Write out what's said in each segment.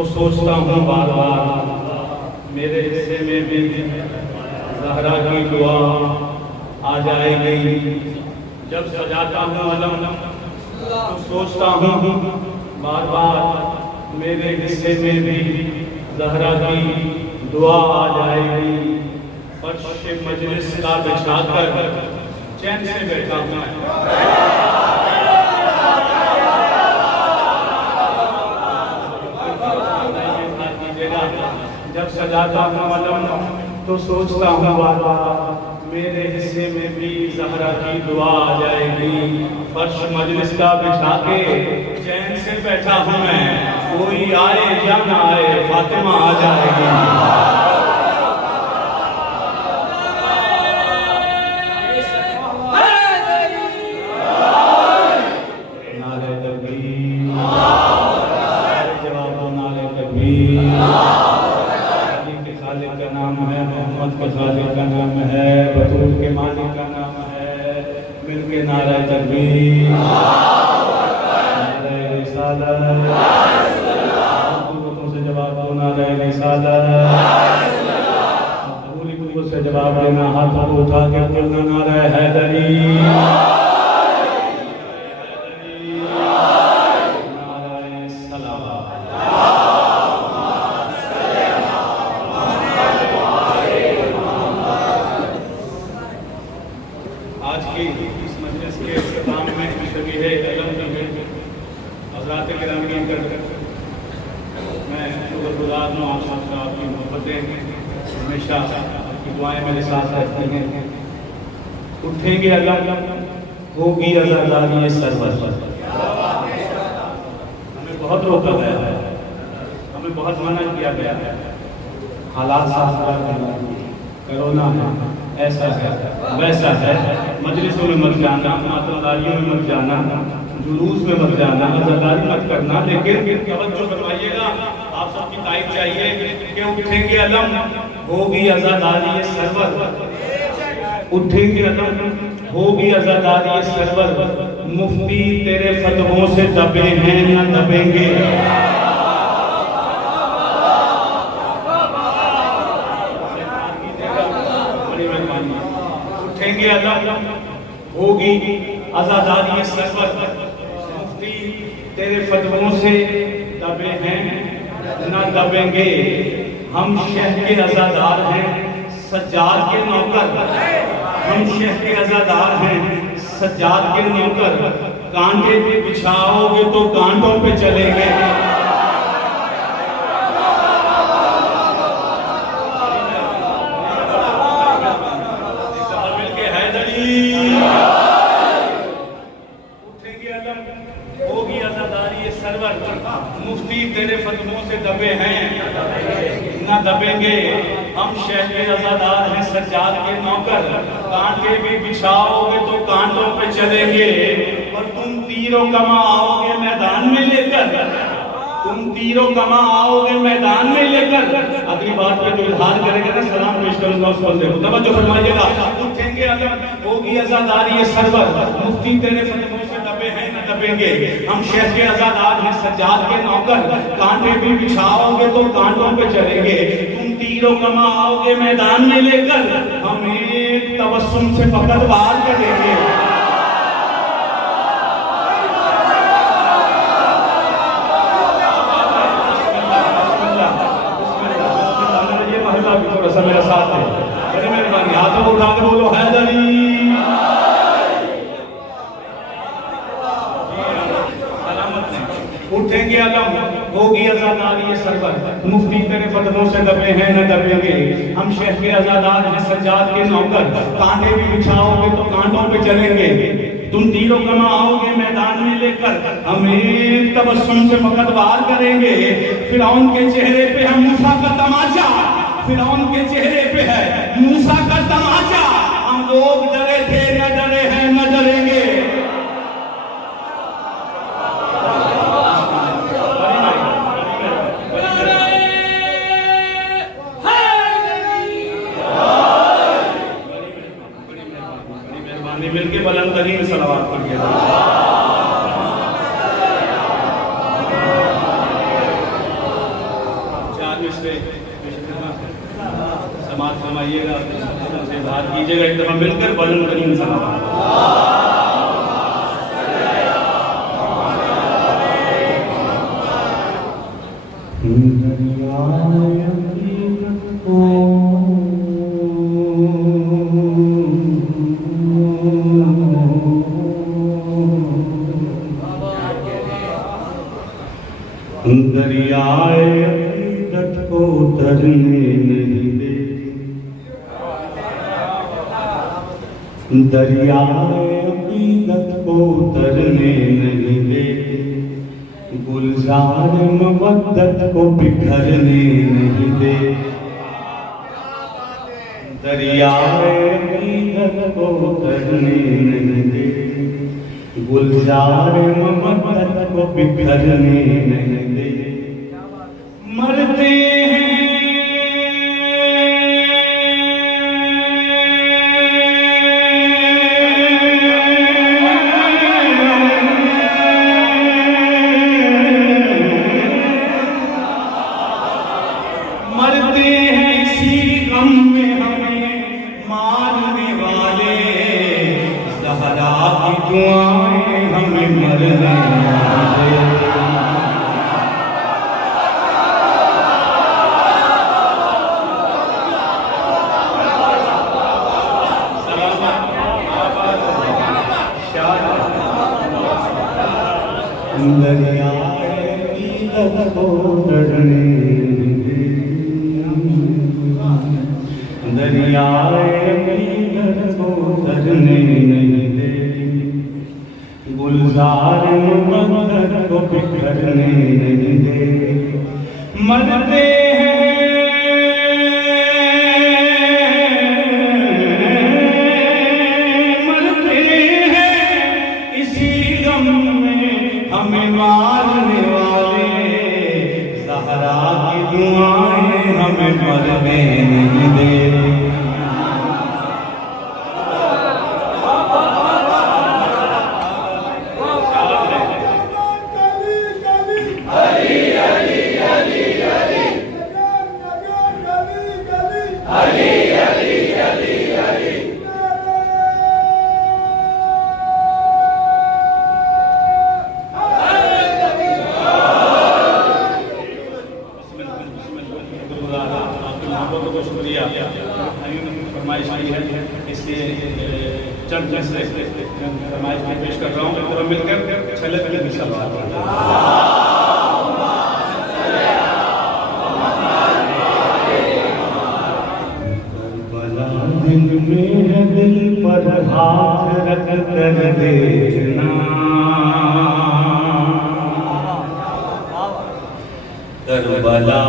तो सोचता हूँ बार बार मेरे हिस्से में भी ज़हरा की दुआ आ जाएगी। जब सजाता हूँ अलम तो सोचता हूँ बार बार मेरे हिस्से में भी ज़हरा की दुआ आ जाएगी। फर्श मजलिस का बिछाकर चैन से बैठा हूँ जब सजाता हूँ अलम तो सोचता हूँ बार बार मेरे हिस्से में भी ज़हरा की दुआ आ जाएगी। फर्श मजलिस का बिछा के चैन से बैठा हूँ मैं, कोई आए या ना आए फातिमा आ जाएगी। खालिक का नाम है, बतूल के मालिक का नाम है, मिलके नारा तकबीर, नारा रिसालत, से जवाब दो नारा रिसालत, भूल से जवाब देना, हाथों को उठा के बोलना नारा हैदरी। आज की इस मजलिस के इख्तिताम में शबीह अलम की हज़रात गिरामी कर मैं शुक्रगुज़ार हूँ। आप सबसे आपकी मोहब्बतें हमेशा आपकी दुआएं मेरे साथ रहती हैं। उठेंगे अलम होगी आज़ादी सरवर। हमें बहुत रोका गया है, हमें बहुत मना किया गया है। हालात साथ कोरोना है, ऐसा है वैसा है, मजलिसों में मत जाना, मातमदारियों में मत जाना, जुलूस में मत जाना, अज़ादारी मत करना। लेकिन तवज्जो फरमाइएगा, आप सबकी तारीफ चाहिए कि उठेंगे अलम होगी आज़ादी सरवर। उठेंगे अलम होगी आज़ादी सरवर। मुफ्ती तेरे फतवों से दबे हैं न दबेंगे। उठेंगे अलम होगी आज़ादी सरवर। मुफ्ती तेरे फतवों से दबे हैं न दबेंगे। हम शहर के आज़ादार हैं, सज्जाद के नौकर। हम शहर के आज़ादार हैं, सज्जाद के नौकर। कांटे पे बिछाओगे तो कांटों पे चलेंगे। उठेंगे अलम होगी आज़ादी सरवर। मुफ्ती तेरे फतवों से दबे हैं न दबेंगे। हम शहर के आज़ादार हैं, सज्जाद के नौकर। कांटे भी बिछाओगे तो कांटों पे चलेंगे। और तुम तीरों कमा आओगे मैदान में लेकर। तुम तीरों कमा आओगे मैदान में लेकर। अगली बात पे जो इजहार करेंगे ना, सलाम पेश करूंगा उसको देखो। तवज्जो फरमाइएगा। उठेंगे अलम होगी आज़ादी सरवर। मुफ्ती तेरे फतवों से दबे हैं न दबेंगे। हम शहर के आज़ादार हैं, सज्जाद के नौकर। कांटे भी बिछाओगे तो कांटों पे चलेंगे। तुम तीरों कमा आओगे मैदान में लेकर। हम एक तबस्सुम से फकत वार करेंगे। मेरा साथ है, बड़ी मेहरबानी। हाथों को उठा के बोलो हैदरी। उठेंगे अलम होगी आज़ादी सरवर। मुफ्ती तेरे फतवों से दबे हैं न दबेंगे। हम शहर के आज़ादार हैं, सज्जाद के नौकर। कांटे भी बिछाओगे तो कांटों पे चलेंगे। तुम तीरों कमा आओगे मैदान में लेकर। हम एक तबस्सुम से फकत वार करेंगे। फिरौन के चेहरे पे है मूसा का तमाचा। फिरौन के चेहरे पे है मूसा का तमाचा। हम लोग डरे थे न डरे हैं न डरेंगे। मिलके बुलंद तरीन सलावत पढ़िएगा। फरमाइएगा, से बात कीजिएगा, एक दफा मिलकर बुलंद तरीन सलावत। दरियाए अक़ीदत को तरने नहीं देती, दरियाए अक़ीदत को तरने नहीं देती, गुलजार मवद्दत को बिखरने नहीं देती, दरियाए अक़ीदत को तरने नहीं देती, गुलजार मवद्दत को बिखरने नहीं देती। मरते हैं इसी गम में हमें मारने वाले, ज़हरा की दुआएं हमें मरने वाले। दरियाए अक़ीदत को तरने दरियाए अक़ीदत को तरने नहीं देती, गुलजार मवद्दत को बिखरने नहीं देती। मरते हैं इसी गम में हमें मारने वाले, ज़हरा की दुआएं हमें मरने नहीं देती। फरमाइश आई है, इसलिए चंद फैसले फरमाइश में पेश कर रहा हूँ, एक तरह मिलकर छले पहले मिसल दिल में है, दिल पर हाथ रख कर देखना, करबला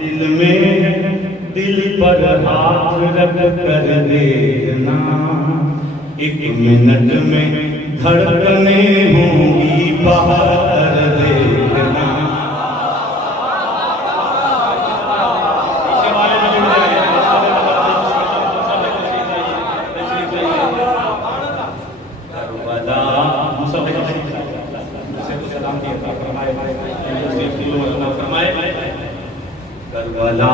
दिल में है, दिल पर हाथ रख कर देखना, एक मिनट में धड़कने होंगी बहार देखना। करबला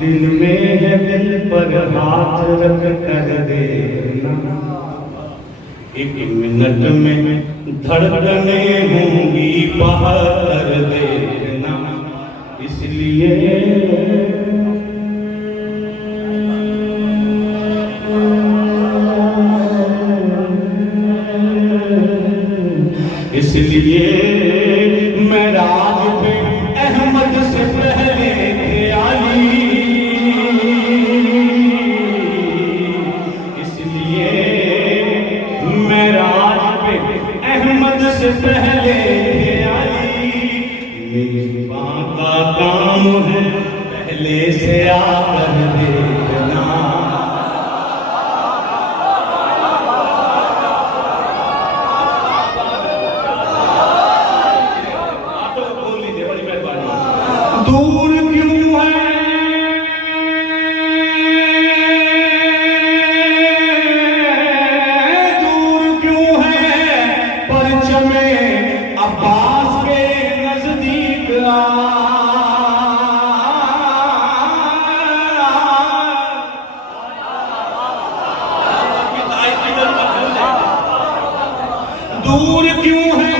दिल में है, दिल पर हाथ रख कर देखना, एक मिनट में धड़कने होंगी बाहर देखना। इसलिए मैं राज पे अहमद से पहले थे अली, इसलिए मैं राज पे अहमद से पहले थे अली। मेज़बां का काम है पहले से आकर देखना, दूर क्यों है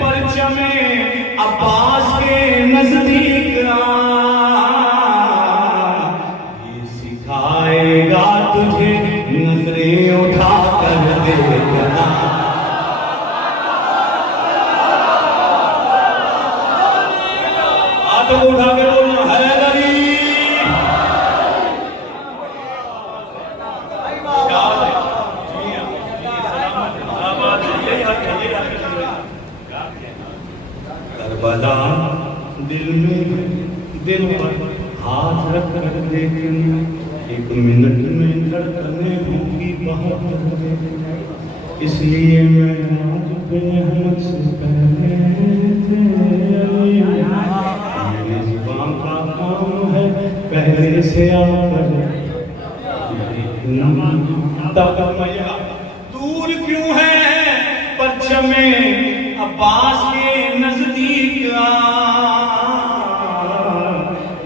परचमे अब्बास के नजदीक ये सिखाएगा तुझे नजरें उठा कर देखना। हाथों को उठा के बोलना हैदरी। करबला दिल में दिल पर हाथ रख कर देखना, एक मिनट में धड़कने होंगी बहुत देखना, इसलिए मैं आज बेहद से पहले मेरे जुबान का काम है पहले से आकर दूर क्यों है परचमे अब्बास के नजदीक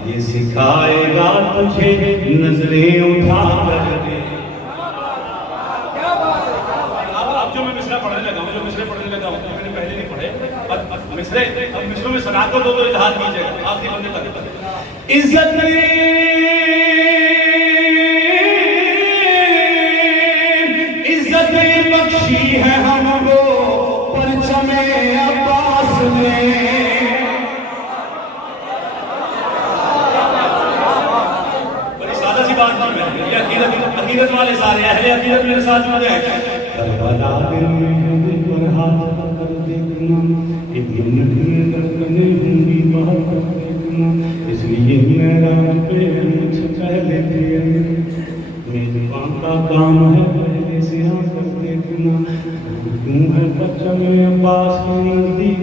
ये सिखाएगा तुझे नजरें उठा कर दे। अब जो मैं मिसरा पढ़ने लगा हूँ, मैंने पहले नहीं पढ़े मिसरे, अब मिसरों में सना को दो इजहार कीजिएगा आखिरी बंदे तक। इज्जत बख्शी है हमको परचमे अब्बास ने, बड़ी सादा सी बात की मैं, ये अकीदत वाले सारे अहले अकीदत मेरे साथ जुड़े हैं। करबला दिल में दिल पर हाथ कर देखना, एक मिनट में धड़कने होंगी बहुत देखना, इसलिए मेरा पे मुझ पहले मेरे का काम है पहले से आकर देखना, क्यों है परचमे अब्बास के नजदीक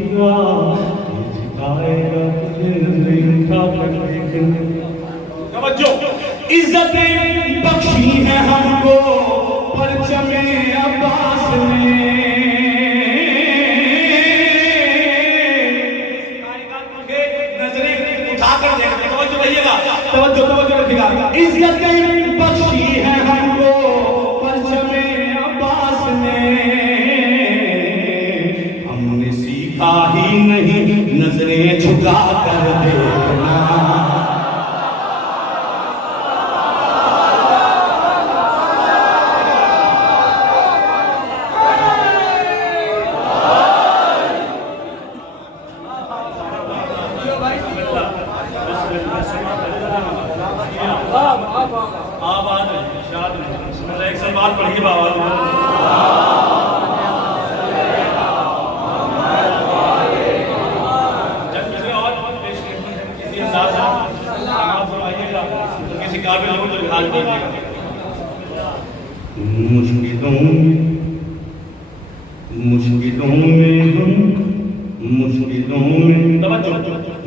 ये सिखाएगा तुझे नजरें उठा कर देखना। तवज्जो, इज्जत बख्शी है हमको परचमे अब्बास ने, नजरें उठा कर देखना। तवज्जो रहिएगा, तवज्जो रखिएगा। इज्जत बख्शी है हमको परचमे अब्बास ने, हमने सीखा ही नहीं नजरें झुका कर देखना। आबाद शाद एक सलमान पढ़िए बाबा। जब किसी और किसी अंदाज फरमाइएगा तो किसी काबिल हो तो हाल कीजिएगा।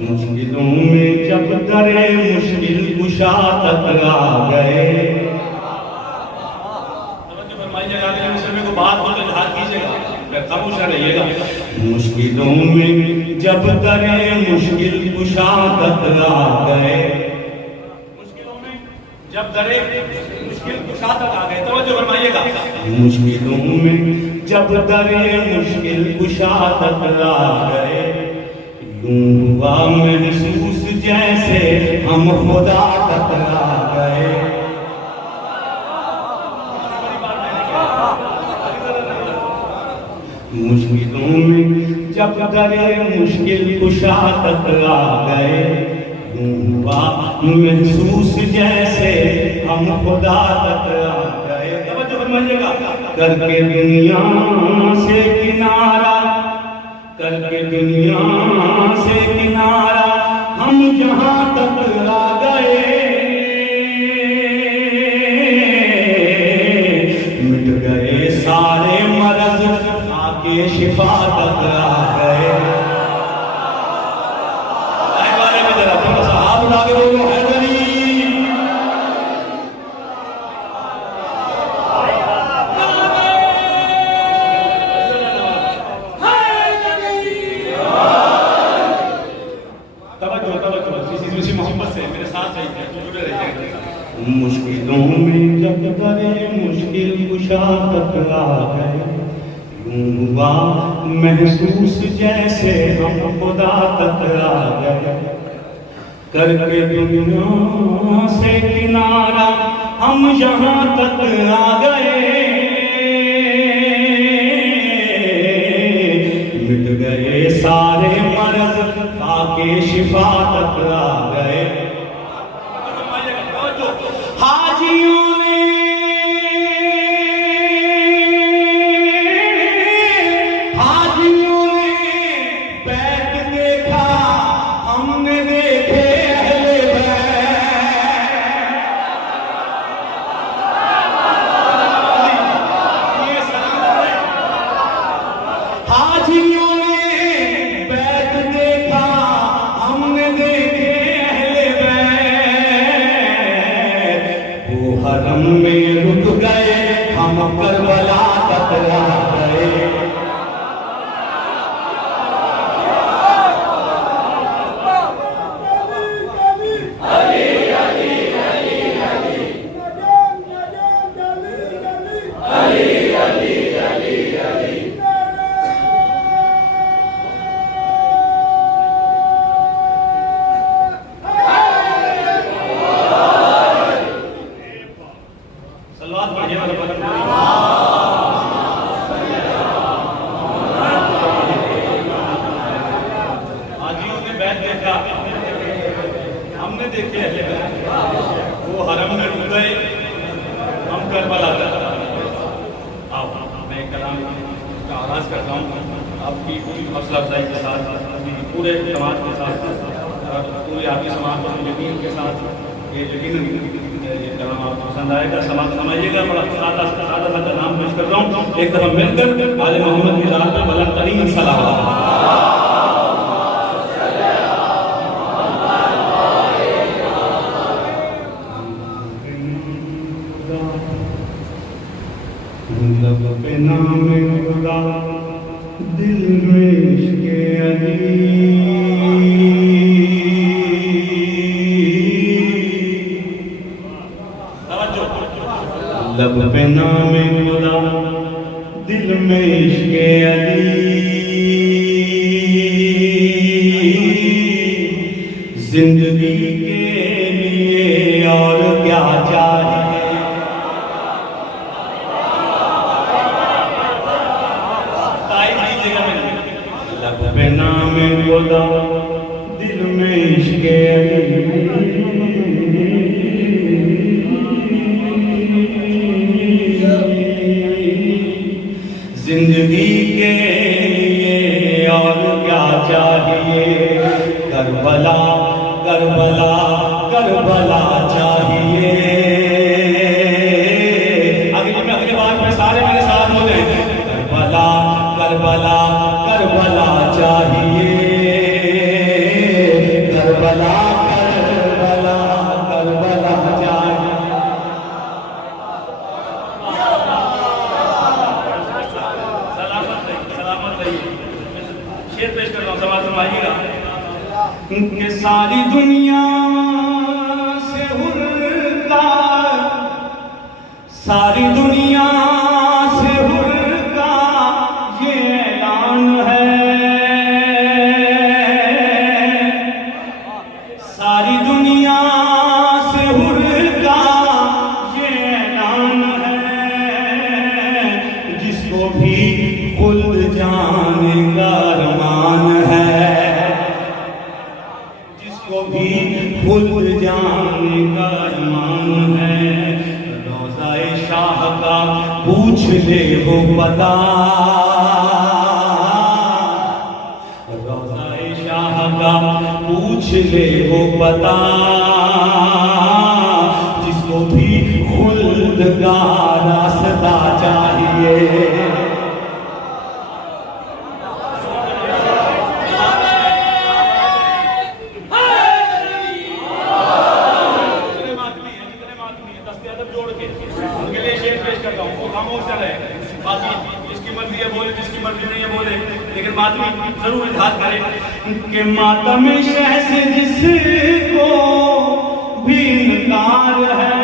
मुश्किलों में जब दरे मुश्किल कुशा तक आ गए, बात हो तो इजहार कीजिएगा, खामोश रहिएगा। मुश्किलों में जब दरे मुश्किल कुशा तक आ गए, मुश्किलों में जब दरे मुश्किल कुशा तक आ गए, तवज्जो फरमाइएगा। मुश्किलों में जब दरे मुश्किल कुशा तक आ गए, यूं हुआ महसूस जैसे हम खुदा तक आ गए। मुश्किलों में जब दरे मुश्किल कुशा तक आ गए, यूं हुआ महसूस जैसे हम खुदा तक आ गए। तवज्जो फरमाइएगा। करके दुनिया से किनारा, करके दुनिया से किनारा हम जहां तक आ गए, मिट गए सारे मरज आके शिफा तक आ गए। बारे में जरा थोड़ा सा हाथ उठा के बोलो हैदरी। मुश्किलों में जब दरे मुश्किल कुशा तक आ गए, हुआ महसूस जैसे हम खुदा तक आ गए, करके दुनिया से किनारा हम यहाँ तक आ गए। मिट गए सारे मर्ज आके शिफा तक आ गए। हाजियों ने बैठ देखा, हमने देखे अहले बैत। हाजियों ने बैठ देखा, हमने देखे अहले बैत। वो हरम में रुक गए, हम करबला तक आ गए। सलवात पढ़िए वाला बदन। हाजियों ने बैठ देखा, हमने देखे अहले बैत। वो हरम में रुक गए, हम करबला तक। आओ मैं कलाम का आगाज करता हूँ आपकी पूरी हौसला अफजाई के साथ, पूरे समाज के साथ, पूरे आपकी समाज और यकीन के साथ। ये यकीन ये कलाम आपको पसंद आएगा, समाज समझिएगा। बड़ा सादा सादा सा कलाम पेश कर रहा हूँ। एक दफा मिलकर आले मोहम्मद की ज़ात पे बुलंद तरीन सलावत। लब पे नाम खुदा, दिल में इश्क़े अली। लब पे नाम खुदा, दिल में इश्क़े अली। जिंदगी के लिए और क्या चाहिए। लब पे नाम खुदा, दिल में इश्क़े अली। जिंदगी के लिए और क्या चाहिए। करबला करबला करबला चाहिए। अगली बार में सारे मेरे साथ बोले, करबला करबला करबला चाहिए। करबला करबला करबला चाहिए। सलामत रहिए। शेर पेश कर रहा हूँ, समाज समझिएगा कि सारी दुनिया से हुर्का, सारी दुनिया से हुर्का ये ऐलान है। सारी दुनिया से हुर्का ये ऐलान है। जिसको भी खुल्द जाने का अरमान है, जिसको भी खुल्द जाने का अरमान है। रोज़ाए शाह का पूछ ले वो पता, रोज़ाए शाह का पूछ ले वो पता। जिसको भी खुल्द का रास्ता चाहिए। लेकिन मातमी जरूर इजहार करें कि मातम शह से जिसको भी इनकार है।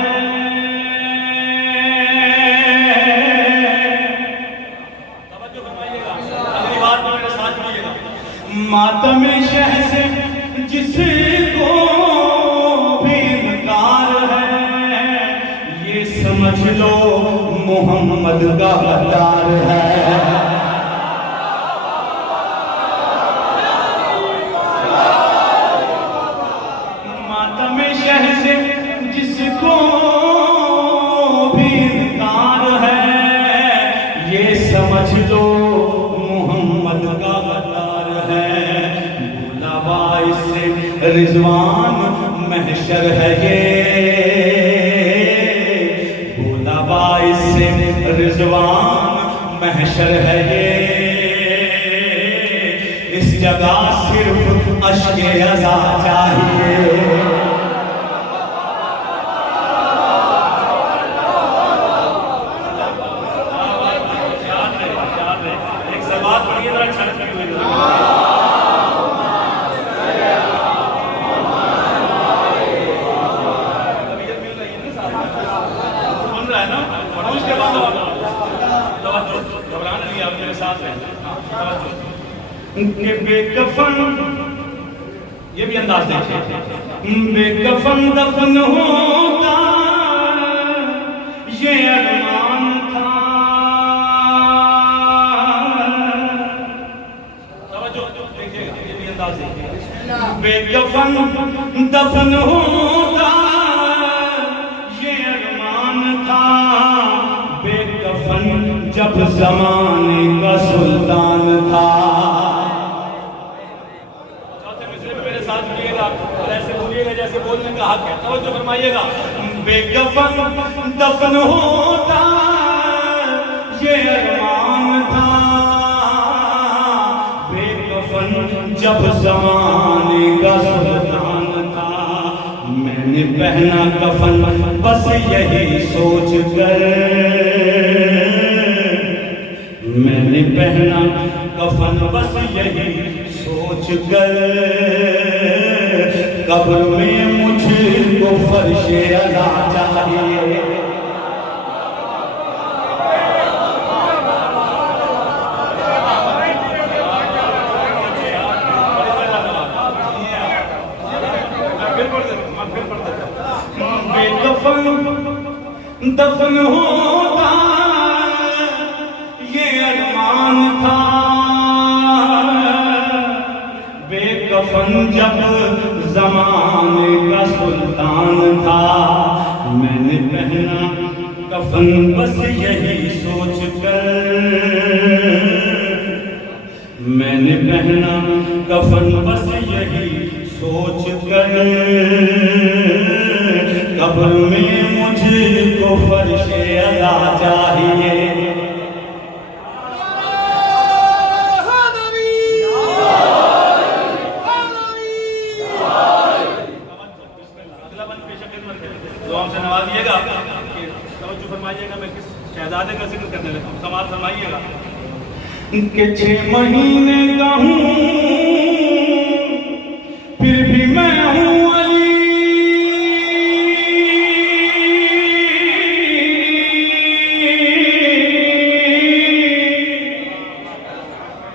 समझ लो मोहम्मद का अवतार है। मातम शह से जिसको भी इनकार है, ये समझ लो मोहम्मद का अवतार है। बुलावा इससे रिजवान महशर है ये, बुलावा इससे रिजवान महशर है ये। इस जगह सिर्फ अश्के अज़ा चाहिए। एक सवाल पढ़िए जरा, छलक की हुई घबराना नहीं, आप मेरे साथ हैं। बेकफन, ये भी अंदाज देखिए। बेकफन दफन होगा ये अरमान था, देखिएगा, ये भी अंदाज देखिए। बेकफन दफन होगा ये अरमान था, बेकफन जब जमाने का सुल्तान था। चौथे मिसरे में मेरे साथ बोलिएगा और ऐसे बोलिएगा जैसे बोलने का हक है। तो फरमाइएगा, बेकफन दफन होता ये अरमान था, बेकफन जब जमाने का सुल्तान था। मैंने पहना कफन बस यही सोच कर, मैंने पहना कफन बस यही सोच कर, कब्र में मुझको फर्शे अज़ा चाहिए। बेकफन दफन होता ये अरमान था, बेकफन जब जमाने का सुल्तान था। मैंने पहना कफन बस यही सोच कर, मैंने पहना कफन बस यही सोच कर, कब्र में मुझको फर्शे अज़ा चाहिए। से नवाजिएगा, तवज्जो फरमाइएगा। मैं किस शहजादे का जिक्र करने लगा हूँ, समाज फरमाइएगा कि 6 महीने का हूँ फिर भी मैं हूँ अली,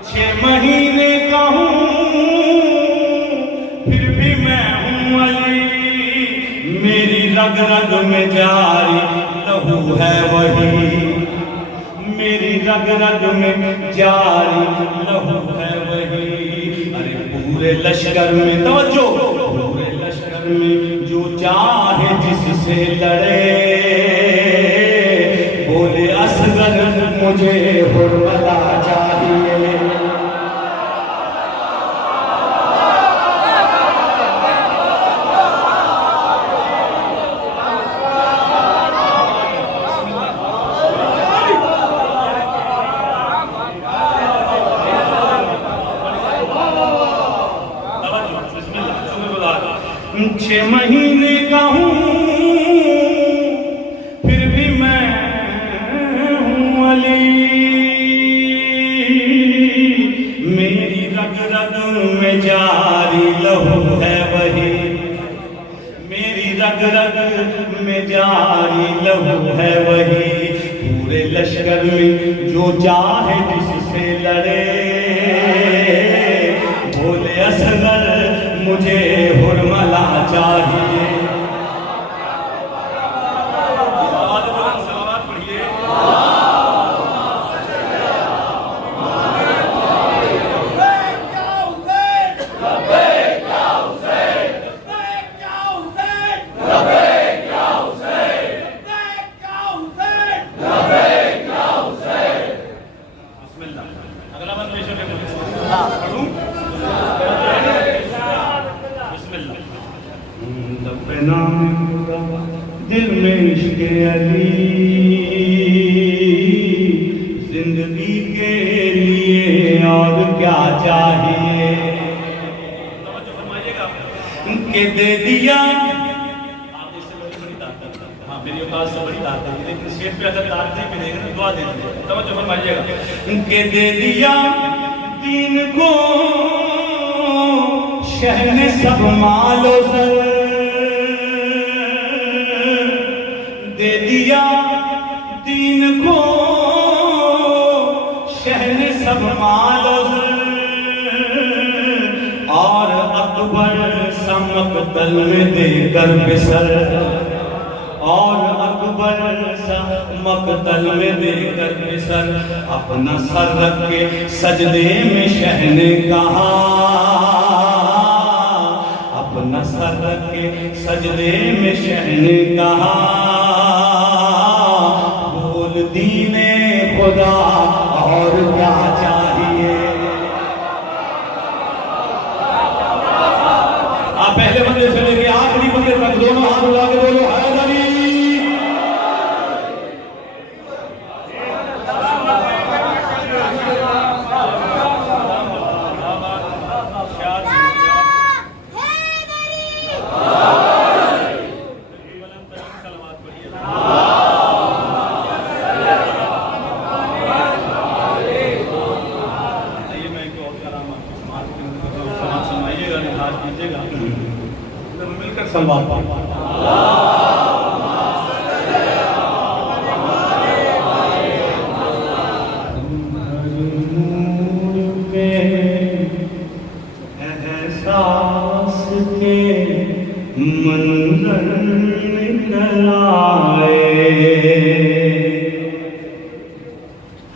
6 महीने का हूँ फिर भी मैं हूँ अली। मेरी रग रग में जारी लहू है वही, मेरी रग रग में जारी लहू है वही। अरे पूरे लश्कर में, तवज्जो, पूरे लश्कर में जो चाहे जिससे लड़े, बोले असगर मुझे हुर्मला चाहिए। छह महीने का हूँ फिर भी मैं हूँ अली, मेरी रग रग में जारी लहू है वही, मेरी रग रग में जारी लहू है वही। पूरे लश्कर में जो चाहे जिससे लड़े, बोले असगर मुझे हुर्मला चाहिए। दिया, आप इससे बड़ी ताकत, हाँ मेरी औकात से बड़ी ताकत है, लेकिन शेर पे अगर ताकत नहीं मिलेगी ना दुआ दे दीजिए, तवज्जो फरमाइएगा। के दे दिया दीन को शहने सब मालो सर, दे दिया दीन को शहने सब मालो सर, और अकबर समकतल में देकर बिसर, और अकबर मकतल में देकर बिसर, अपना सर रख के सजदे में शहने कहा, अपना सर रख के सजदे में शहने कहा, बोल दीने खुदा और क्या चाहिए। आप पहले बंदे से लेके आखिरी बंदे तक दोनों हाथ उठा के बोलो हैदर अली। मिलकर सलवात एहसास के मंजर निकल आए,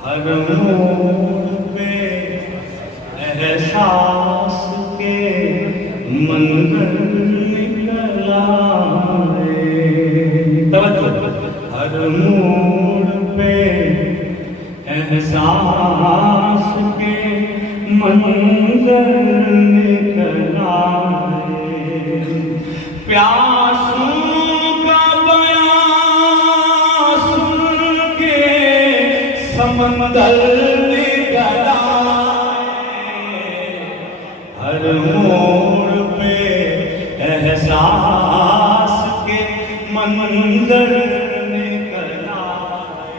हर मोड़ पे एहसास के मंजर निकल आए, हर मोड़ पे एहसास के मंजर निकल आए, प्यासों का बयां सुन के समंदर निकल आए, हर मोड़ पे एहसास के मंजर निकल आए।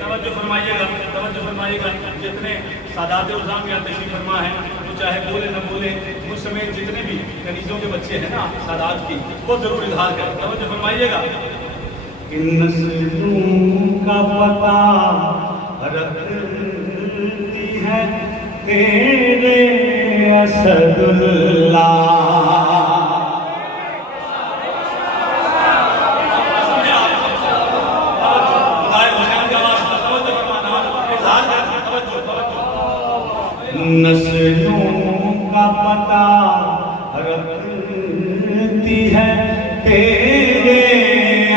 तवज्जो फरमाइएगा, तवज्जो फरमाइएगा। जितने सादात उज़ाम यहाँ तशरीफ़ फरमा है, वो चाहे बोले न बोले, मुझ समेत जितने भी कनीज़ों के बच्चे हैं ना सादात की, वो जरूर इज़हार करें। तवज्जो फरमाइएगा। इन नस्लों का पता रखती है तेरे असदुल्लाह, नस्लों का पता रखती है तेरे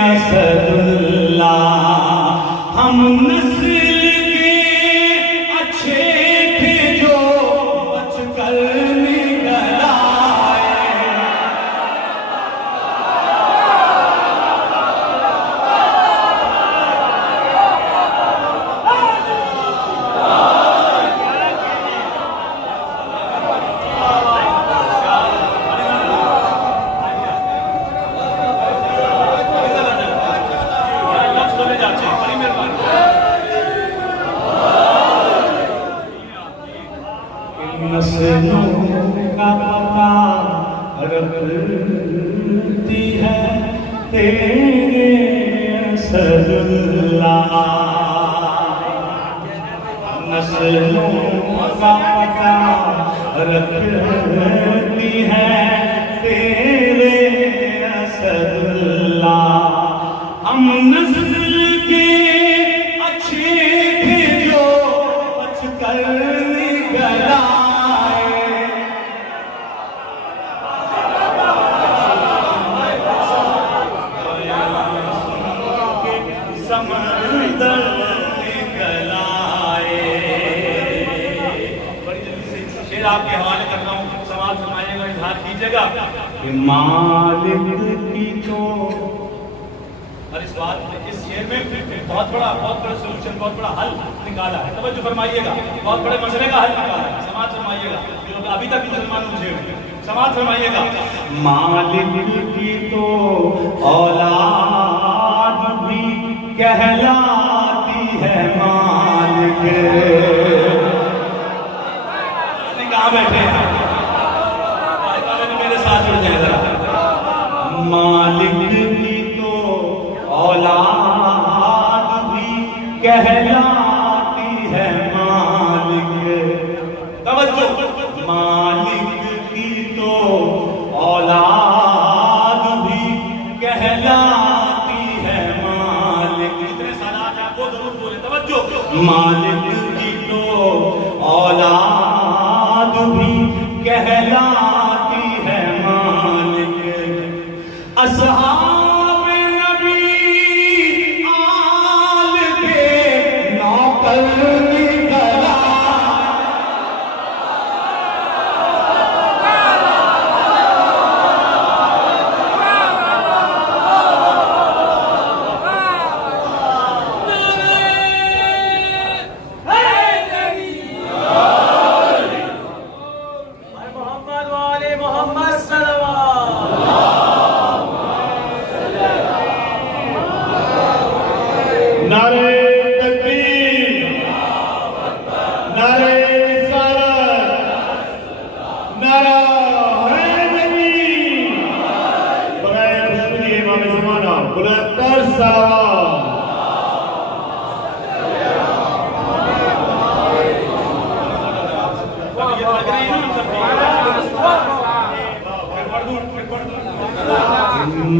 असदुल्लाह, हम नस्ल के अच्छे थे जो बचकर निकल आए, नस्लों का पता रखती है तेरे असदुल्लाह, नस्लों का पता रखती है तेरे असदुल्लाह, हम नस्ल के अच्छे थे जो बचकर निकल आए, समंदर निकल आए। बड़ी जल्दी से शेर आपके हवाले कर रहा हूँ, सवाल फरमाइएगा, इजहार कीजिएगा कि मालिक की तो, और इस बात इस शेर में बहुत बड़ा सोल्यूशन, बहुत बड़ा हल निकाला है। तवज्जो फरमाइएगा, बहुत बड़े मसले का हल निकाला है। समाज फरमाइएगा जो अभी तक मुसलमान मुझे समाज फरमाइएगा। मालिक की तो औलाद भी कहलाती है मालिक। कहाँ बैठे हैं? मेरे साथ जुड़ जाए जरा। मालिक की तो औलाद भी कहलाती है मालिक। तवज्जो, मालिक की तो औलाद भी कहलाती है मालिक। जितने सालात हैं आपको जरूर बोले, तवज्जो। मालिक की तो औलाद भी कहलाती है मालिक। असहाब नबी आल के नौकर निकला। नारे तकबीर, नारे रिसालत, नारा हैदरी। बगैर खुशबू इमाम ज़माना बुलंदतर सलावत।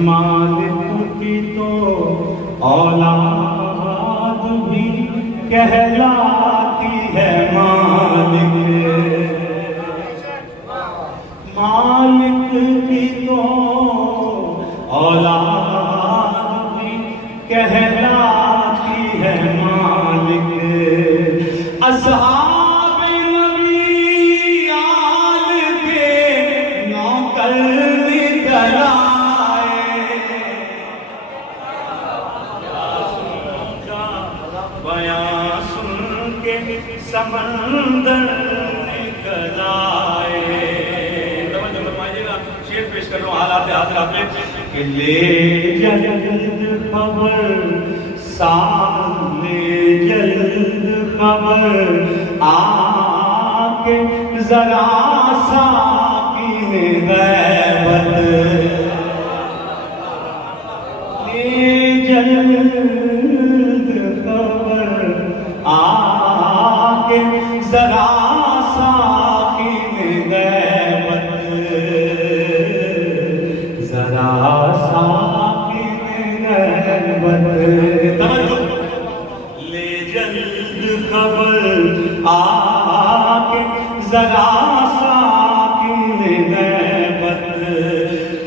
मालिक की तो औलाद भी कहलाती है मालिक। मालिक की तो औलाद भी कहलाती है मालिक। असहाब नबी आल के नौकर निकल आए। बयां सुन के समंदर निकल आए। तवज्जो फरमाइएगा, शेर पेश कर रहा हूँ हालात हाज़िरात में कि ले जल्द खबर सामने, जल्द खबर आके जरा साकीने गैबत। ले जल्द खबर आके जरा साकीने गैबत, जरा साकीने गैबत। तवज्जो, ले जल्द खबर आके जरा साकीने गैबत।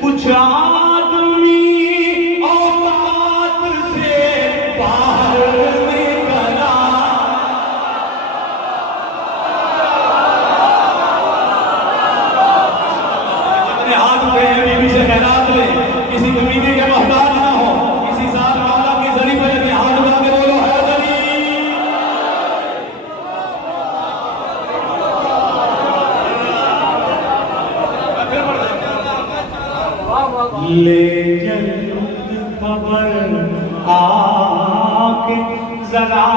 कुछ आदमी औकात से बाहर निकला। जितने हाथ उठे हैं बीवी से खैरात ले, किसी कमीने के मोहताज ना हो, किसी साथ मामला की जरी पर अपने हाथ उठा के बोलो हैदरी। ले जल्द खबर आके जरा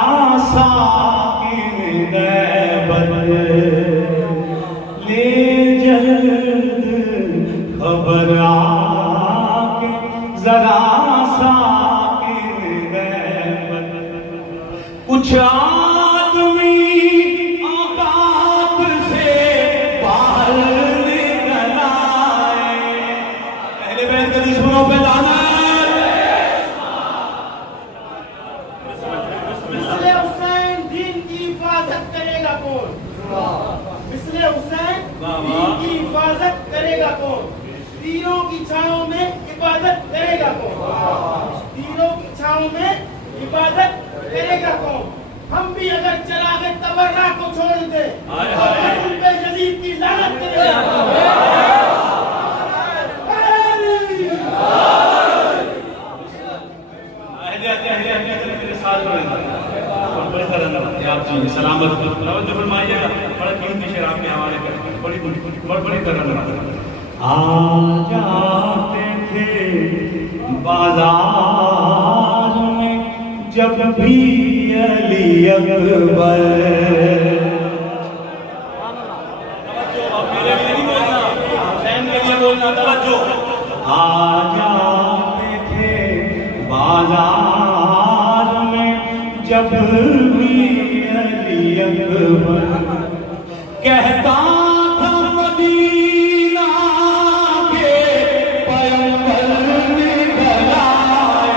साकीने गैबत। ले जल्द खबर आके जरा साकीने गैबत। कुछ आदमी औकात से बाहर निकल आए। पहले बैठ के दुश्मनों पे लाना। मिसले हुसैन दीन की हिफाजत करेगा कौन? मिसले हुसैन दीन की हिफाजत करेगा कौन? तीरों की छांव में इबादत करेगा कौन? तीरों की छांव में इबादत करेगा कौन? हम भी अगर चला गए तबर्रा को छोड़ दे, रसूल पे यजीद की लानत करेगा कौन? आप जी सलामत। तवज्जो फरमाइएगा, बड़ा कीमती शेर आपके हवाले कर, बड़ी तरह आ जाते थे बाजार में जब भी अली अकबर। आ जाते थे बाजार में जब भी अली अकबर। कहता था मदीना के पैगंबर निकल आए।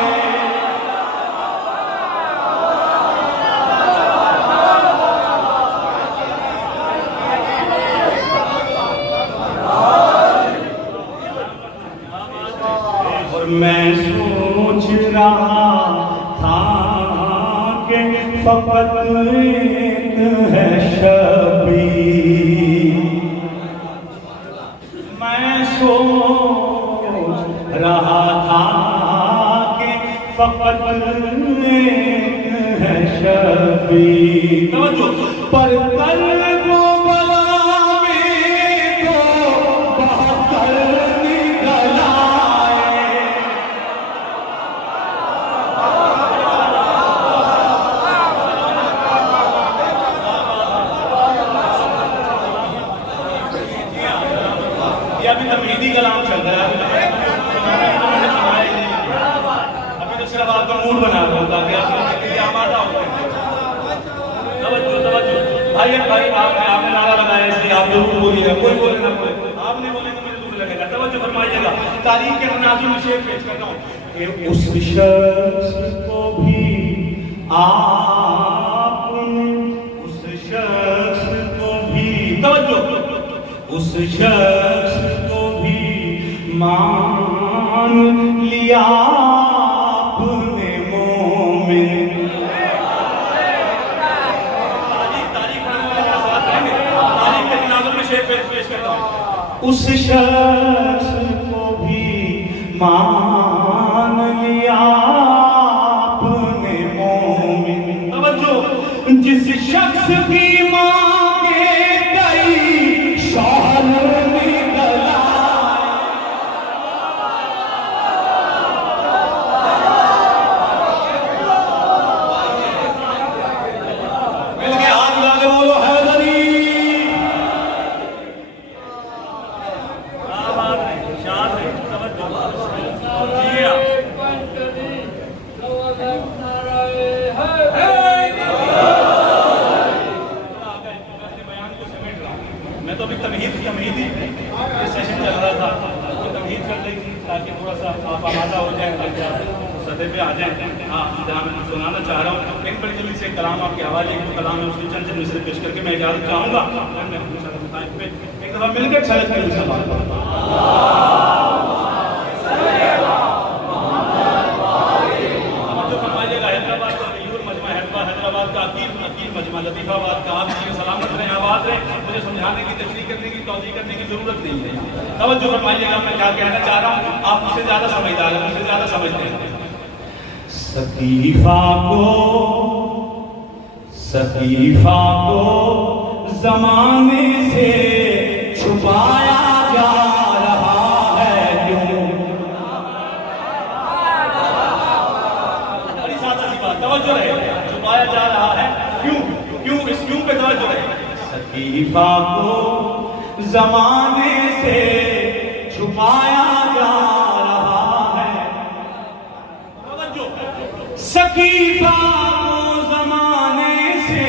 और मैं सोच रहा था कि फकत एक है शबीर। मैं सोच रहा था कि फकत एक है शबीर। पर कल को बला में तो बहत्तर निकल आए। ये अभी तमहीदी कलाम चल रहा है। अभी तो सिर्फ आपका मूड बना रहा हूँ ताकि आप आमादा हो। भाई आपने नारा लगाया इसलिए आप जरूर बोलिएगा। कोई बोले ना बोले, आपने बोले तो मुझे दुख लगेगा। तवज्जो फरमाइएगा। तारीख के तनाजुम में शेर पेश करता हूँ कि उस शख्स को भी आपने, उस शख्स को भी, तवज्जो, उस शख्स को भी मान लिया आपने मोमिन। उस शख्स को भी मान लिया आपने मोमिन। तवज्जो, जिस शख्स की मां के कई शौहर निकल आए। मिल के हाथ मिला के बोलो हैदरी। मैं तो अभी तमहीद सेशन चल रहा था, तो तमहीद चल रही थी ताकि थोड़ा सा आप आमादा हो जाए, सतह पे आ जाए। हाँ, जहाँ मैं सुनाना चाह रहा हूँ एक बड़ी जल्दी से कलाम आपके हवाले जो कलाम है उसकी चंद मिसरे पेश करके मैं इजाजत चाहूँगा। एक दफ़ा मिलकर छलक कर हैदराबाद का अकील मजमा लतीफ़ाबाद का आप सलामत रहें, आबाद रहें। मुझे समझाने की, तशरीह करने की, तौज़ीह करने की जरूरत नहीं है। तवज्जो फरमाइएगा मैं क्या कहना चाह रहा हूँ। आप मुझसे ज्यादा समझदार हैं, मुझसे ज्यादा समझते हैं। सकीफा को ज़माने से छुपाया जा रहा है क्यों? बड़ी सादा सी बात, तवज्जो रहे। छुपाया जा रहा है क्यों? क्यों? इस क्यों पे तवज्जो रहे। सकीफा को ज़माने से छुपाया जा रहा है। तवज्जो, सकीफा को ज़माने से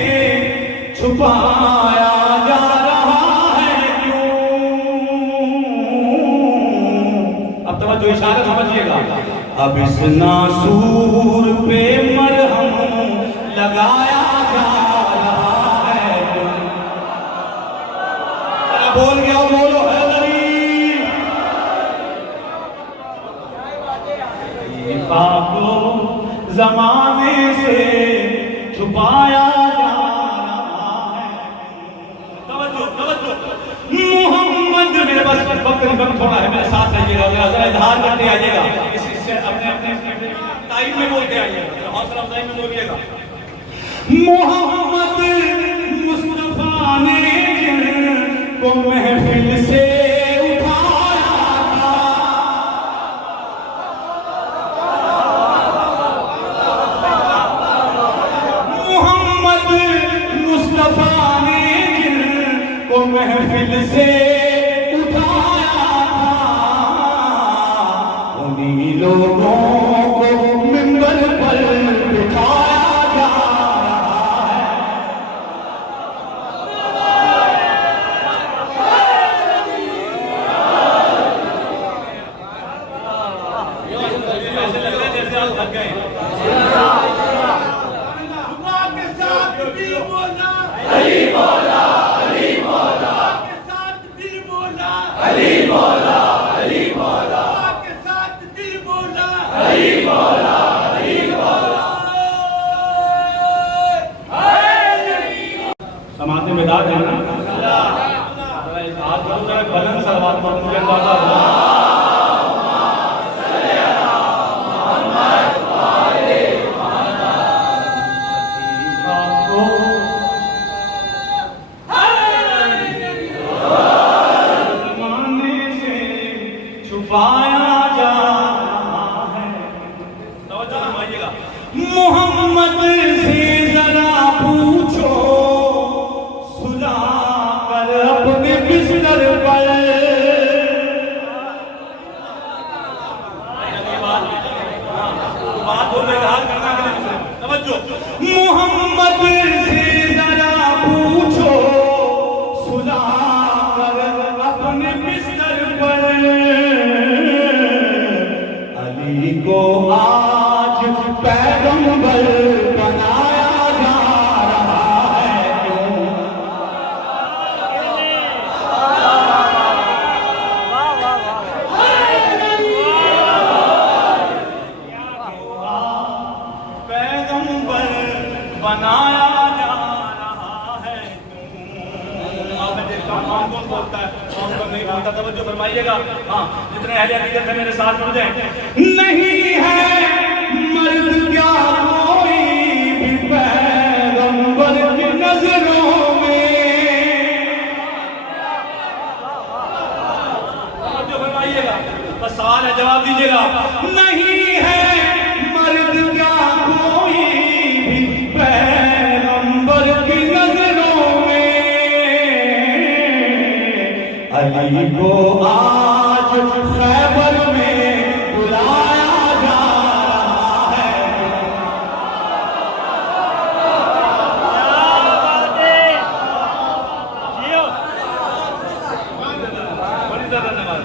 छुपाया जा रहा है क्यों? अब तवज्जो, इशारा समझिएगा। अब इस नासूर पे मरहम लगाया जा रहा है क्यों? बोल गया बोलो हैदरी। को ज़माने से छुपाया जा रहा है। तवज्जो, तवज्जो। मोहम्मद, मेरे पास वक्त थोड़ा है, मेरे साथ रहिएगा, जरा इजहार करते आइएगा। इससे अपने टाइम में बोलते आइएगा, हौसला अफजाई में बोलिएगा। मोहम्मद मुस्तफा ने जिनको महफिल से उठाया तैयार है ना? आज बुलंद सलवात पर मुझे अंदाजा छुपाया जा रहा है। तवज्जो फरमाइएगा। मोहम्मद से जरा पूछो, सुला कर अपने बिस्तर पर। बात हो गई करना तवज्जो। मोहम्मद से जरा पूछो, सुला कर अपने बिस्तर पर। अली को आज पैगंबर बनाया जा रहा है क्यों? पैगंबर बनाया जा रहा है क्यों? अब मैं देखता हूँ कौन कौन बोलता है, कौन कौन नहीं बोलता। तवज्जो फरमाइएगा। हाँ, जितने अहले हकीकत है मेरे साथ जुड़ जाएं। नहीं है मर्द क्या कोई भी पैगंबर की नजरों में। तवज्जो फरमाइएगा, बस सवाल है जवाब दीजिएगा। नहीं है मर्द क्या कोई भी पैगंबर की नजरों में। अली को आज खैबर में बुलाया जा रहा है। बड़ी धन्यवाद।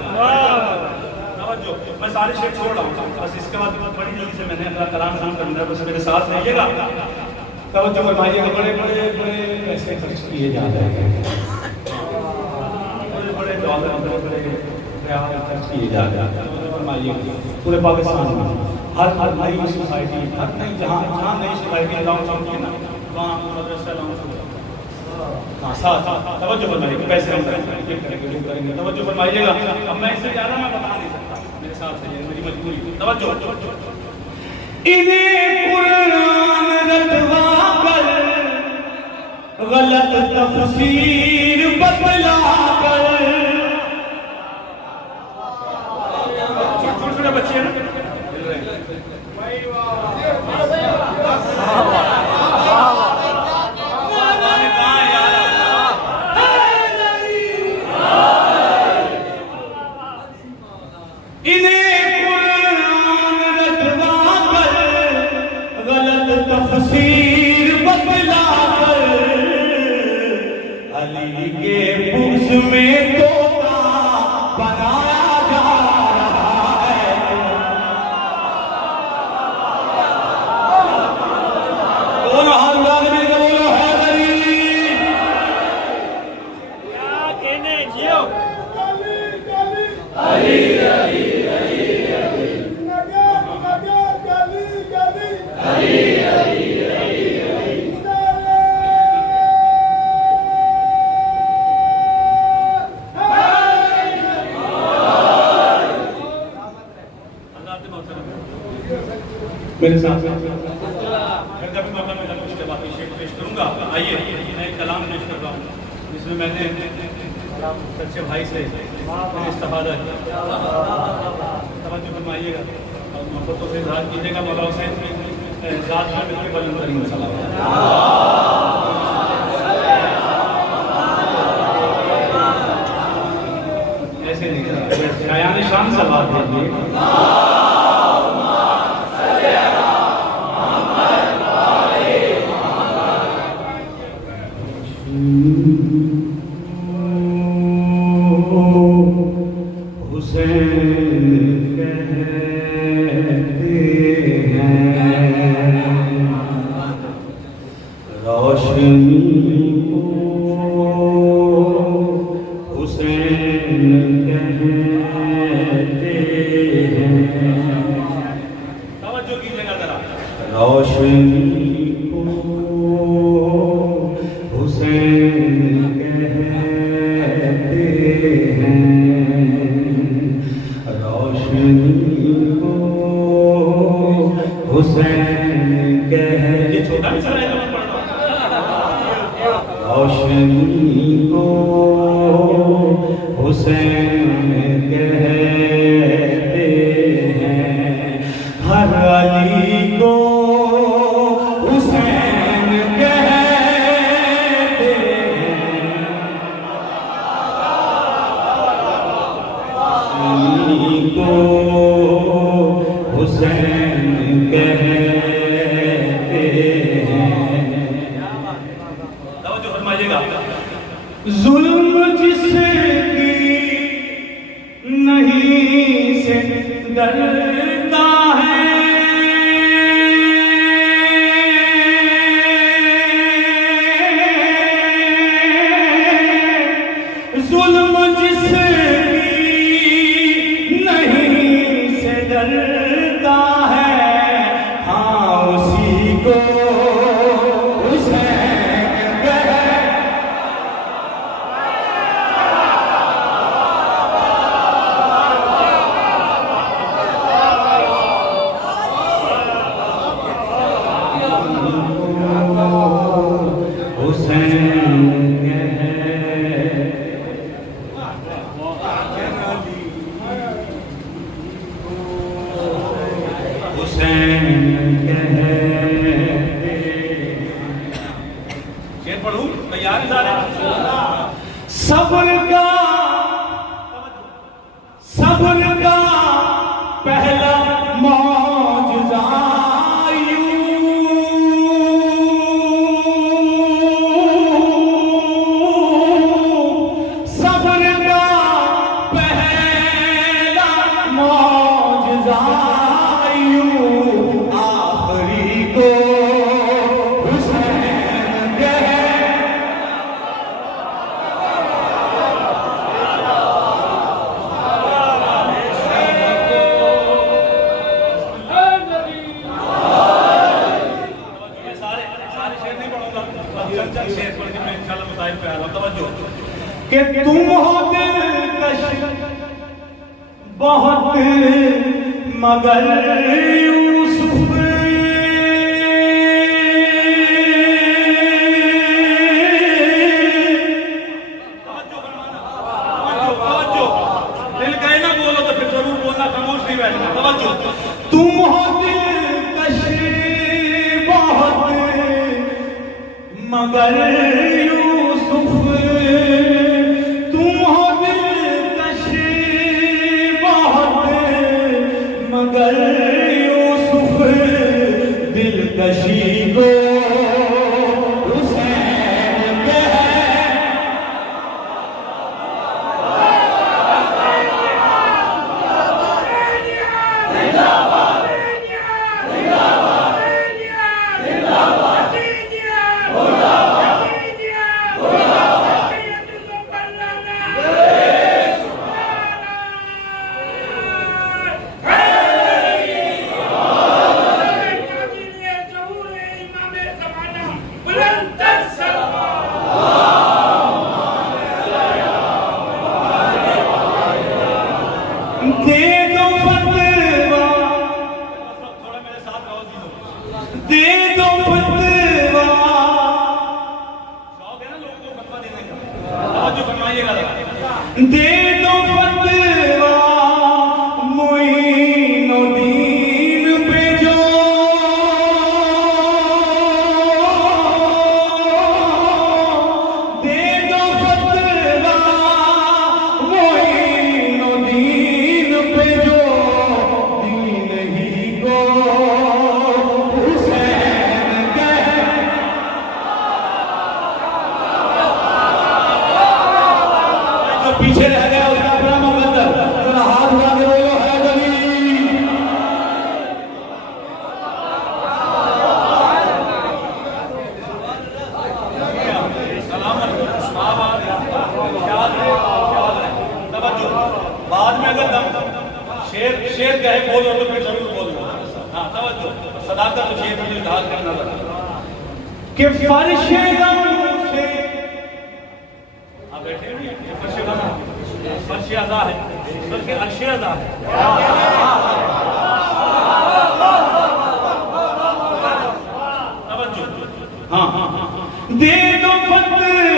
मैं सारे शेर छोड़ रहा हूँ, बस इसके बाद बड़ी जल्दी से मैंने अपना कलाम शुरू करना है, बस मेरे साथ रहिएगा। तवज्जो फरमाइएगा। बड़े बड़े बड़े पैसे खर्च किए जा रहे हैं, बड़े डॉलर बड़े खर्च किए जा रहे हैं पूरे पाकिस्तान में। हर नई सोसाइटी, हर नई जहाँ नई सोसाइटी लॉन्च होती है ना, वहाँ मदरसा लॉन्च होता है। हाँ, साथ तवज्जो फरमाइएगा। पैसे हम करेंगे, तवज्जो फरमाइएगा। अब मैं इससे ज़्यादा मैं बता नहीं सकता, मेरे साथ है, मेरी मजबूरी। तवज्जो। इन्हें कुरान रटवा कर, गलत तफसीर बतला कर। छोटे छोटे बच्चे हैं ना, तफसीर बतला कर। अली के बुग़्ज़ में तोता बनाया जा रहा है। दोनों हाथ उठा के मिलकर बोलो हैदरी। क्या कहने जियो। अली अली अली अली मेरे साथ फिर कभी मौका मिला तो उसके बाद शेर पेश करूंगा। आइए, मैं एक कलाम पेश कर रहा हूँ जिसमें मैंने सच्चे भाई से इस्तेफादा किया। तवज्जो फरमाइएगा और मोहब्बतों से इज़हार कीजिएगा। मौला हुसैन की ज़ात में बिल्कुल बुलंद तरीन सलावत। ऐसे नहीं, शायान शान से बात कीजिए। रोशनी को हुसैन रोशनी को हुसैन कहते हैं, हर अली को हुसैन कहते हैं, रोशनी को हुसैन कहते हैं। तवज्जो फरमाइएगा। जुल्म जिसकी नहीं से डरता है, जुल्म जिसकी नहीं से डरता है, हाँ उसी को शेर पढ़ूं? तैयार हैं सारे? सब्र का पहला मौजज़ा सब्र का पहला मौजज़ा आखिरी को कि तुम हो दिलकश बहुत मगर यूसुफ दिल कहे ना बोलो तो फिर जरूर बोलना, खामोश नहीं बैठना। तवज्जो। तुम हो दिलकश बहुत मगर यूसुफ, तुम हो दिलकश बहुत मगर यूसुफ, दिलकशी को हुसैन दे दो फतवा, थोड़ा मेरे साथ रहो जी। दे दो फतवा, शौक है ना लोगों को फतवा देने का। तवज्जो फरमाइएगा। दे दो फतवा मोइनुद्दीन पे जो, दे दो फतवा मोइनुद्दीन पे जो, दीन ही को हुसैन कह, जो पीछे रह गया उसका अपना मुकद्दर, जरा हाथ उठा के बोलो है अली। तवज्जो। बाद में अगर दम शेर शेर कहे बोलो तो फिर जरूर बोलो। हाँ तवज्जो। सदाकत तो शेर में इजहार करना लगा कि फर्शे गम से, आप बैठे नहीं हैं? फर्श अदा है, बल्कि अर्श अदा है। तवज्जो। हाँ हाँ हाँ, दे दो फतवा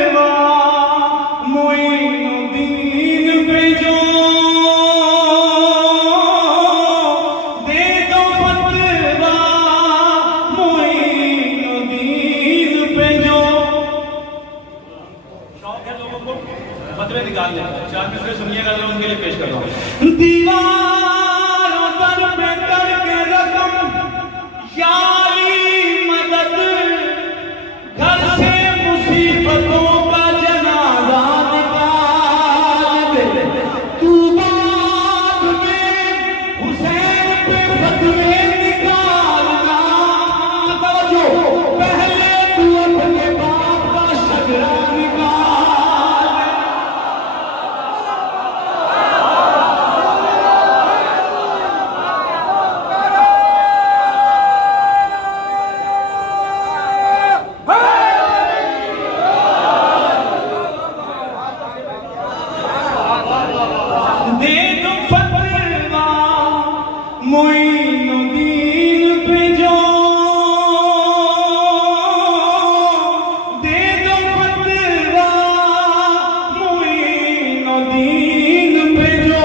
निकाल लें। 4 मिसरे सुनिएगा, जरा उनके लिए पेश कर रहा हूँ। दीवारों पर पे करके रकम यारी मदद, घर से मुसीबतों का जनाजा निकाल दे। तू बाद में हुसैन पे फतवे निकालना, तवज्जो, पहले तू अपने बाप का शजरा निकाल। दे दो फतवा मोइनुद्दीन पे जो, दे दो फतवा मोइनुद्दीन पे जो,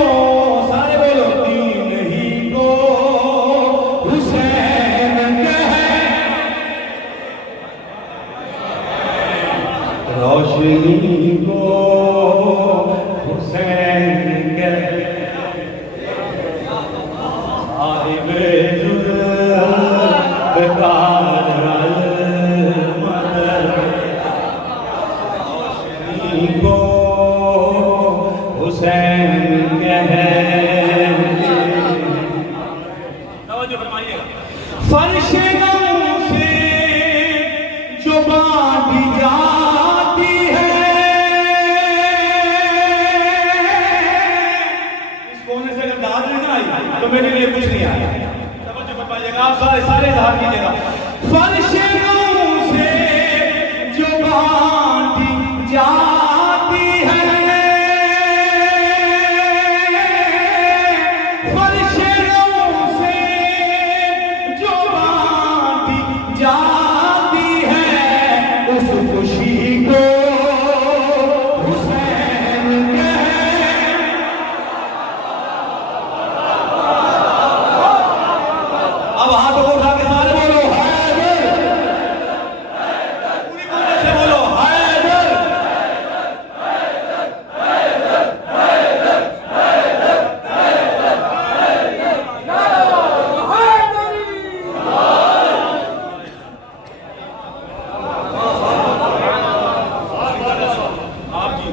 सारे बोलो, दीन ही को हुसैन कहे, रोशनी को हुसैन कहे, साहिब जुल्फ़ कार अल-मदद, रोशनी को हुसैन कहे। तवज्जो फरमाइएगा। फर्श गम से जो बांधी जाती है, इस कोने से अगर दाद नहीं आई तो मेरे लिए कुछ नहीं आया। तवज्जो फरमाइएगा, आप सारे इज़हार कीजिएगा। फर्श गम से जो बांधी जाती है, फर्श गम से जो बांधी जाती है, उस खुशी को हुसैन कहे। अब हाथों को उठा के सारे बोलो हैदर, पूरी कोशिश से बोलो हैदर। आप जी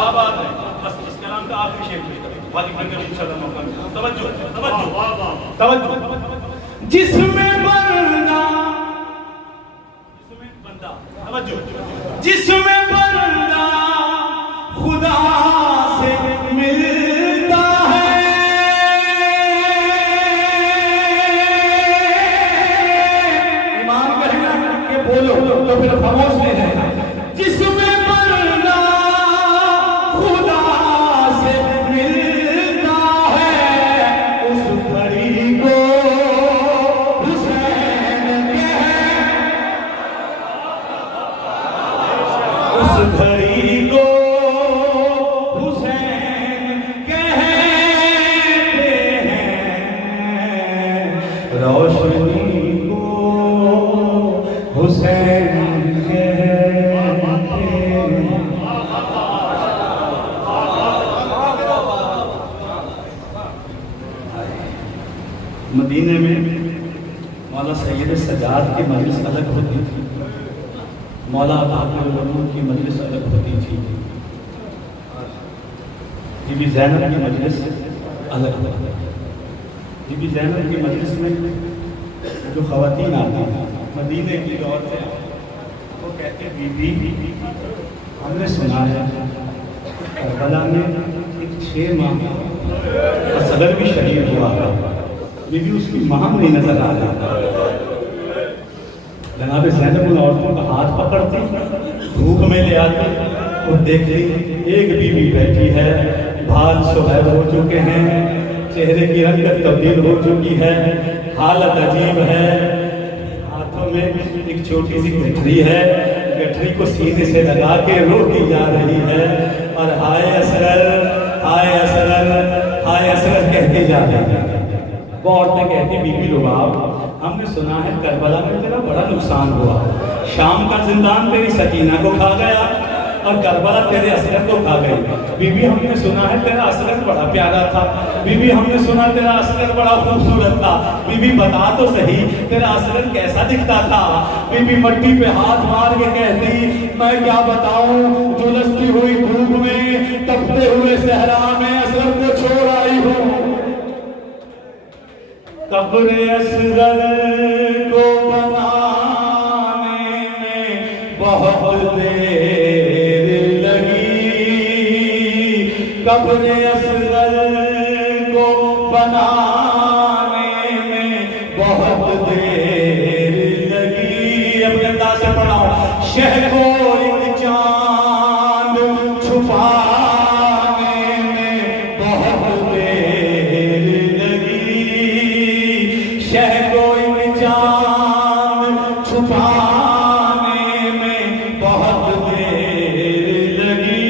आबाद है, बस इस कलाम का आखिरी शेर पेश करें, बाकी बंदे इंशाअल्लाह मौका मिलेगा। तवज्जो तवज्जो तवज्जो। जिसमें बंदा, जिसमें बंदा, तवज्जो, जिसमें बंदा खुदा से मिलता है, ईमान कहना कि बोलो तो फिर खामोश नहीं रहना। जिसमें बंदा खुदा से मिलता है, उस घड़ी को हुसैन कहे, उस घड़ी को हुसैन कहते हैं, रोशनी को हुसैन कहते हैं। मदीने में मौला सैयद सजाद की मजलिस अलग होती थी, मौला बाक़िर उलूम की मजलिस अलग होती थी, बीबी ज़ैनब की मजलिस अलग होती थी। बीबी ज़ैनब की मजलिस में जो ख़वातीन आती हैं, मदीने की औरतें, वो कहते हैं बीबी हमने सुना है करबला में एक 6 माह का सदर भी शहीद हुआ है, बीबी उसकी मां नहीं नजर आ रहा। जनाब ज़ैनब उन औरतों का हाथ पकड़ती, धूप में ले आती और देखती, एक बीवी बैठी है, बाल सुबह हो चुके हैं, चेहरे की रंगत तब्दील हो चुकी है, हालत अजीब है, हाथों में एक छोटी सी गठरी है, गठरी को सीने से लगा के रोटी जा रही है और हाय असरर, हाय असरर, हाय असरर कहती जा रही है। वो औरतें कहती, बीबी लुबाब हमने सुना है करबला में तेरा बड़ा नुकसान हुआ, शाम का जिंदान तेरी सकीना को खा गया, और करबला तेरे असगर को खा गई। बीबी हमने सुना है तेरा असगर बड़ा प्यारा था, बीबी हमने सुना तेरा असगर बड़ा खूबसूरत था, बीबी बता तो सही तेरा असगर कैसा दिखता था। बीबी मट्टी पे हाथ मार के कहती मैं क्या बताऊं, झुलसती हुई धूप में तपते हुए सहरा में असगर को छोड़ आई हूँ। कब्र असगर को बनाने में बहुत देर लगी, कब्र असगर को बनाने में बहुत देर लगी। अपने अंदाज से पढ़ाओ। शह को एक चांद छुपाने में बहुत देर लगी, शह को एक चांद छुपाने में बहुत देर लगी।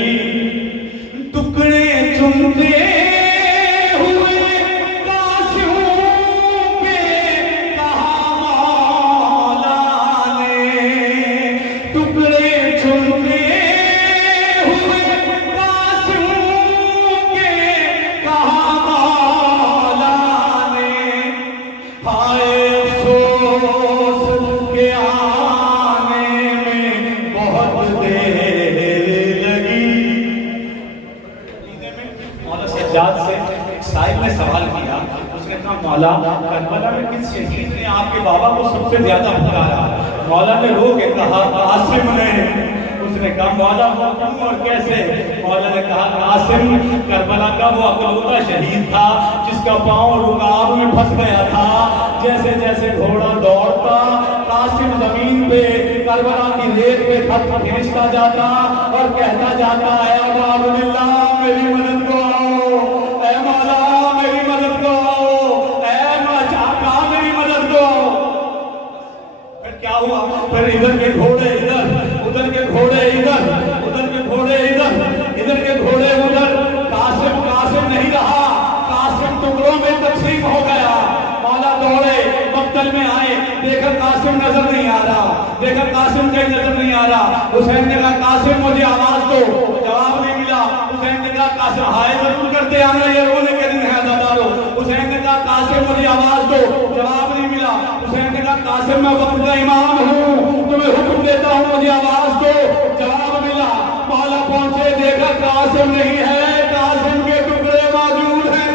टुकड़े चुनते हुए कासियों पे कहा मौला ने, टुकड़े चुनते हुए कासियों के कहा मौला ने। हाय अफसोस के आने में बहुत देर लगी। मौला सज्जाद से एक साहिब ने सवाल किया, उसने कहा मौला करबला में किस शहीद ने आपके बाबा को सबसे ज्यादा पुकारा? मौला ने रो के कहा कासिम ने। उसने कहा मौला वो क्यों और कैसे? मौला ने कहा कासिम करबला का वो अकलौता शहीद था जिसका पांव रुकाब में फंस गया था। जैसे जैसे घोड़ा दौड़ता कासिम जमीन पे करबला की रेत पे खत खींचता जाता और कहता जाता है अल्लाह मेरी मदद को आओ, ऐ मौला मेरी मदद को आओ, ऐ चाका मेरी मदद को आओ। फिर क्या हुआ? फिर इधर के घोड़े इधर, उधर के घोड़े इधर, उधर के घोड़े इधर, इधर के घोड़े उधर। कासिम कासिम नहीं रहा, कासिम टुकड़ों में तकसीम हो गया। मौला दौड़े मक्तल में आए, देखा कासिम नजर नहीं आ रहा, देखा कासिम कहीं नजर नहीं आ रहा। हुसैन ने कहा कासिम मुझे आवाज दो, जवाब नहीं मिला। हुसैन ने कहा कासिम हाय जरूर करते आना, ये रोने के दिन है दादारो। हुसैन ने कहा कासिम मुझे आवाज दो, जवाब नहीं मिला। हुसैन ने कहा कासिम मैं वक्त का इमाम हूँ, तुम्हें हुक्म देता हूँ मुझे आवाज दो, जवाब मिला। मौला पहुंचे, देखा कासिम नहीं है, कासिम के टुकड़े मौजूद हैं।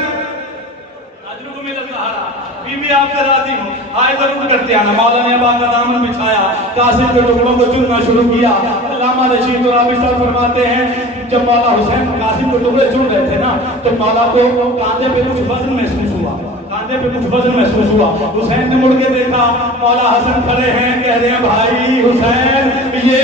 बीबी आपसे राजी हूँ, हाय जरूर करते आना। मौला ने बाग का दामन बिछाया, कासिम के टुकड़ों को चुनना शुरू किया। अल्लामा रशीद और आबिद साहब फरमाते हैं जब मौला हुसैन कासिम के टुकड़े चुन रहे थे ना, तो मौला को कांधे पे कुछ वजन महसूस हुआ, कांधे पे कुछ वजन महसूस हुआ। हुसैन ने मुड़ के देखा, मौला हसन खड़े हैं, कह रहे हैं भाई हुसैन ये